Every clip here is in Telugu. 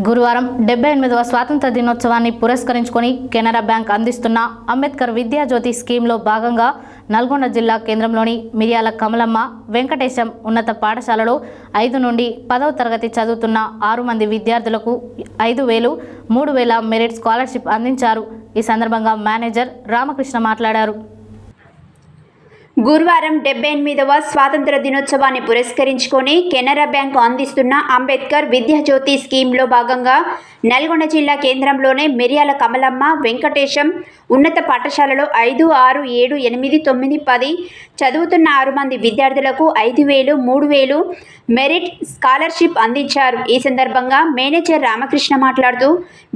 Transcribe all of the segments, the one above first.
గురువారం 78వ స్వాతంత్ర దినోత్సవాన్ని పురస్కరించుకొని కెనరా బ్యాంక్ అందిస్తున్న అంబేద్కర్ విద్యాజ్యోతి స్కీమ్లో భాగంగా నల్గొండ జిల్లా కేంద్రంలోని మిర్యాల కమలమ్మ వెంకటేశం ఉన్నత పాఠశాలలో 5 నుండి 10వ తరగతి చదువుతున్న 6 మంది విద్యార్థులకు 5,000, 3,000 మెరిట్ స్కాలర్షిప్ అందించారు. ఈ సందర్భంగా మేనేజర్ రామకృష్ణ మాట్లాడారు. గురువారం 78వ స్వాతంత్ర దినోత్సవాన్ని పురస్కరించుకొని కెనరా బ్యాంకు అందిస్తున్న అంబేద్కర్ విద్యాజ్యోతి స్కీమ్లో భాగంగా నల్గొండ జిల్లా కేంద్రంలోని మిర్యాల కమలమ్మ వెంకటేశం ఉన్నత పాఠశాలలో 5, 6, 7, 8, 9, 10 చదువుతున్న 6 మంది విద్యార్థులకు 5,000, 3,000 మెరిట్ స్కాలర్షిప్ అందించారు. ఈ సందర్భంగా మేనేజర్ రామకృష్ణ మాట్లాడుతూ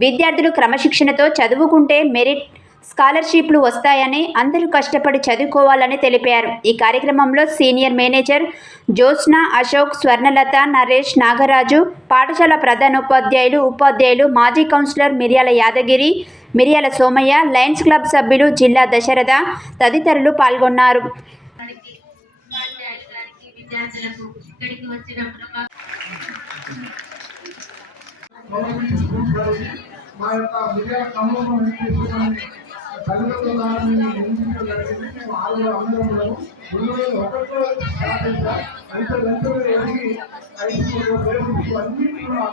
విద్యార్థులు క్రమశిక్షణతో చదువుకుంటే మెరిట్ స్కాలర్షిప్లు వస్తాయని, అందరూ కష్టపడి చదువుకోవాలని తెలిపారు. ఈ కార్యక్రమంలో సీనియర్ మేనేజర్ జ్యోత్స్న, అశోక్, స్వర్ణలత, నరేష్, నాగరాజు, పాఠశాల ఉపాధ్యాయులు, మాజీ కౌన్సిలర్ మిర్యాల యాదగిరి, మిర్యాల సోమయ్య, లయన్స్ క్లబ్ సభ్యులు జిల్లా దశరథ తదితరులు పాల్గొన్నారు. మా యొక్క మిర్యాల కమలమ్మ వెంకటేశ్వరుని తల్లిదండ్రుల ద్వారా మేము నిర్మించగలిగింది. మేము అందరం 2001లో స్టార్ట్ చేశాం. అయితే వెంటనే ఎదిగి 5 పేరు అన్ని కూడా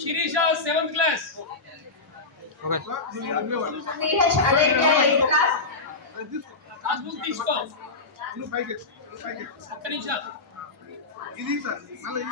Shirisha 7th class. Okay. Passbook తీసుకో. నువ్వు పైకి ఒక్క నిమిషం. ఇది సార్ మళ్ళీ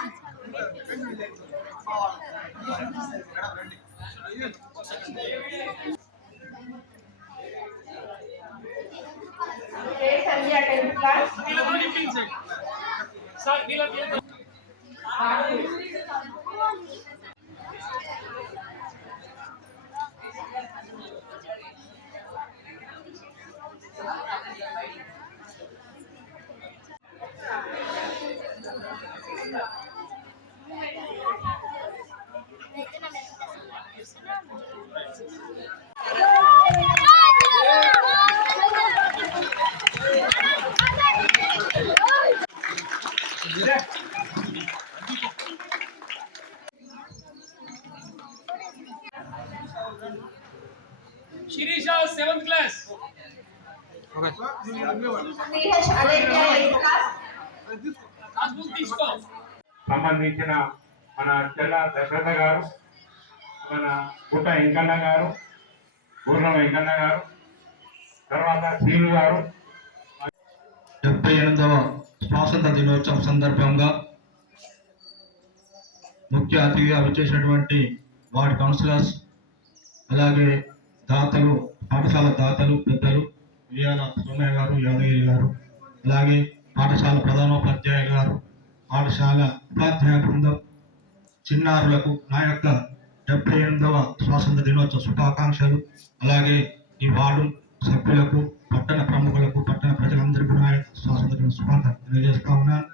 Shirisha 7th class. Okay. Passbook తీసుకో. సంబంధించిన మన చెల్ల దశరథ గారు, మన పుట్ట వెంకన్న గారు, పూర్ణం వెంకన్న గారు, తర్వాత శ్రీను గారు. 78వ స్వాతంత్ర దినోత్సవం సందర్భంగా ముఖ్య అతిథిగా వచ్చేసినటువంటి వార్డు కౌన్సిలర్స్, అలాగే దాతలు, పాఠశాల దాతలు, పెద్దలు వియాల సోమయ్య గారు, యాదగిరి గారు, అలాగే పాఠశాల ప్రధానోపాధ్యాయులు గారు, పాఠశాల ఉపాధ్యాయ బృందం, చిన్నారులకు నా యొక్క 78వ స్వాతంత్ర దినోత్సవ శుభాకాంక్షలు. అలాగే ఈ వార్డు సభ్యులకు, పట్టణ ప్రముఖులకు, పట్టణ ప్రజలందరికీ కూడా స్వాతంత్ర దిన శుభాకాంక్షలు తెలియజేస్తా ఉన్నాను.